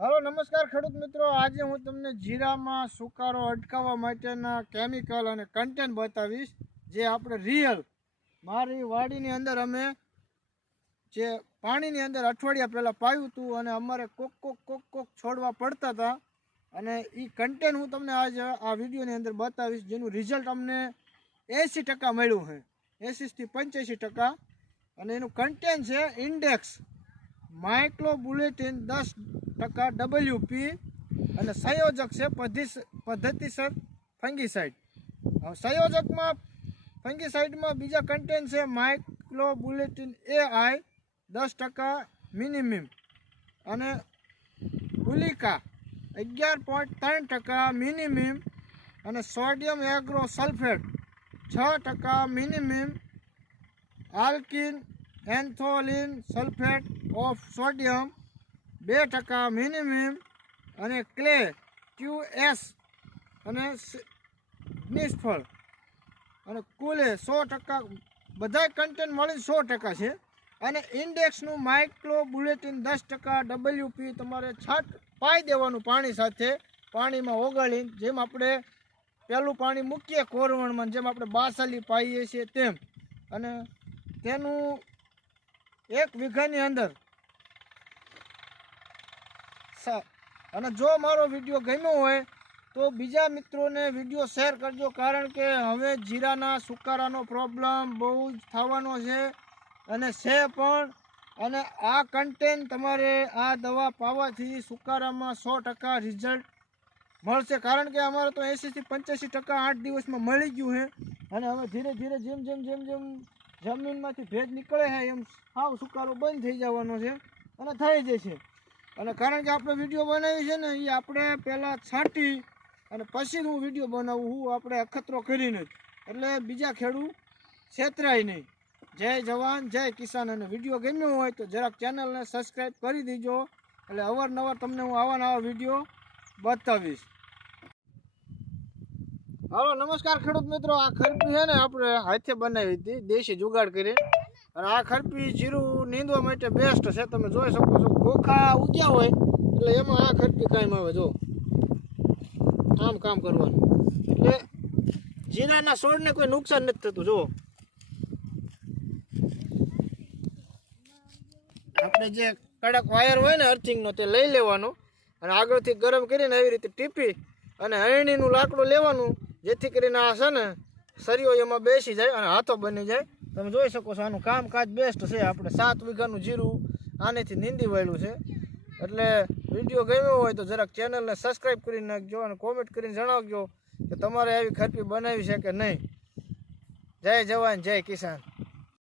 Hello नमस्कार खेडूत मित्रों। आज हूँ तमने जीरा में सुकारो अटकावा माटेना केमिकल अने कंटेंट बतावीश जे आपणे रियल मारी वाडीनी अंदर अमे जे पाणीनी अंदर अठवाडिया पहला पाव्युं हतुं अने अमारे कोक कोक कोक कोक छोड़वा पड़ता था अने ई कंटेंट हूँ तमने आज आ विडियोनी अंदर बतावीश जेनुं रिजल्ट अमने 80% मळ्युं है। 80 થી 85% अने एनुं कंटेंट छे इंडेक्स माइक्रोबुलेटिन 10% WP અને સંયોજક છે પદ્ધતિસર ફંગીસાઇડ। સંયોજકમાં ફંગીસાઇડમાં બીજા કન્ટેન્ટ છે માઇક્રોબુલેટિન AI 10% મિનિમમ અને ગુલિકા 11.3% મિનિમમ અને સોડિયમ એગ્રો સલ્ફેટ 6% મિનિમમ આલ્કિન એન્થોલિન સલ્ફેટ ઓફ સોડિયમ 2% મિનિમમ અને ક્લે QS અને નિષ્ફળ અને કુલે 100% બધા કન્ટેન્ટ મળી 100% છે અને ઇન્ડેક્સનું માઇક્રોબુલેટિન 10% WP તમારે છાટ પાઈ દેવાનું પાણી સાથે પાણીમાં ઓગાળીને જેમ આપણે પહેલું પાણી મૂકીએ કોરવણમાં જેમ આપણે બાસલી પાઈએ છીએ તેમ અને તેનું 1 વીઘાની અંદર અને જો મારો વિડીયો ગમ્યો હોય તો બીજા મિત્રોને વિડીયો શેર કરજો કારણ કે હવે જીરાના સુકારાનો પ્રોબ્લેમ બહુ જ થવાનો છે અને છે પણ અને આ કન્ટેન્ટ તમારે આ દવા પાવાથી સુકારામાં 100% રિઝલ્ટ મળશે કારણ કે અમારે તો 80 થી 85% 8 દિવસમાં મળી ગયું છે અને હવે ધીરે ધીરે જેમ જેમ જેમ જેમ જમીનમાંથી ભેજ નીકળે છે એમ સાવ સુકારો બંધ થઈ જવાનો છે અને થઈ જશે અને કારણ કે આપણે વિડીયો બનાવી છે ને એ આપણે પહેલાં છાંટી અને પછી હું વિડીયો બનાવું હું આપણે અખતરો કરીને એટલે બીજા ખેડૂત છેતરાય નહીં। જય જવાન જય કિસાન અને વિડીયો ગમ્યો હોય તો જરાક ચેનલને સબસ્ક્રાઈબ કરી દેજો એટલે અવારનવાર તમને હું આવા નવા વિડીયો બતાવીશ। હાલો નમસ્કાર ખેડૂત મિત્રો। આ ખરપી છે ને આપણે હાથે બનાવી હતી દેશી જુગાડ કરી અને આ ખરપી જીરું નીંદવા માટે બેસ્ટ છે। તમે જોઈ શકો છો ખોખા ઉગ્યા હોય એટલે એમાં આ ખરપી કામ આવે। જો આમ કામ કરવાનું એટલે જીરાના છોડને કોઈ નુકસાન નથી થતું। જો આપણે જે કડક વાયર હોય ને અર્થિંગનો તે લઈ લેવાનો અને આગળથી ગરમ કરીને આવી રીતે ટીપી અને હળણીનું લાકડું લેવાનું જેથી કરીને આ છે ને સરિયો એમાં બેસી જાય અને હાથો બની જાય। તમે જોઈ શકો છો આનું કામકાજ બેસ્ટ છે। આપણે 7 વીઘાનું જીરું આનેથી નીંદી વાળ્યું છે એટલે વિડીયો ગમ્યો હોય તો જરાક ચેનલને સબસ્ક્રાઈબ કરી નાખજો અને કોમેન્ટ કરીને જણાવજો કે તમારે આવી ખરપી બનાવી છે કે નહીં। જય જવાન જય કિસાન।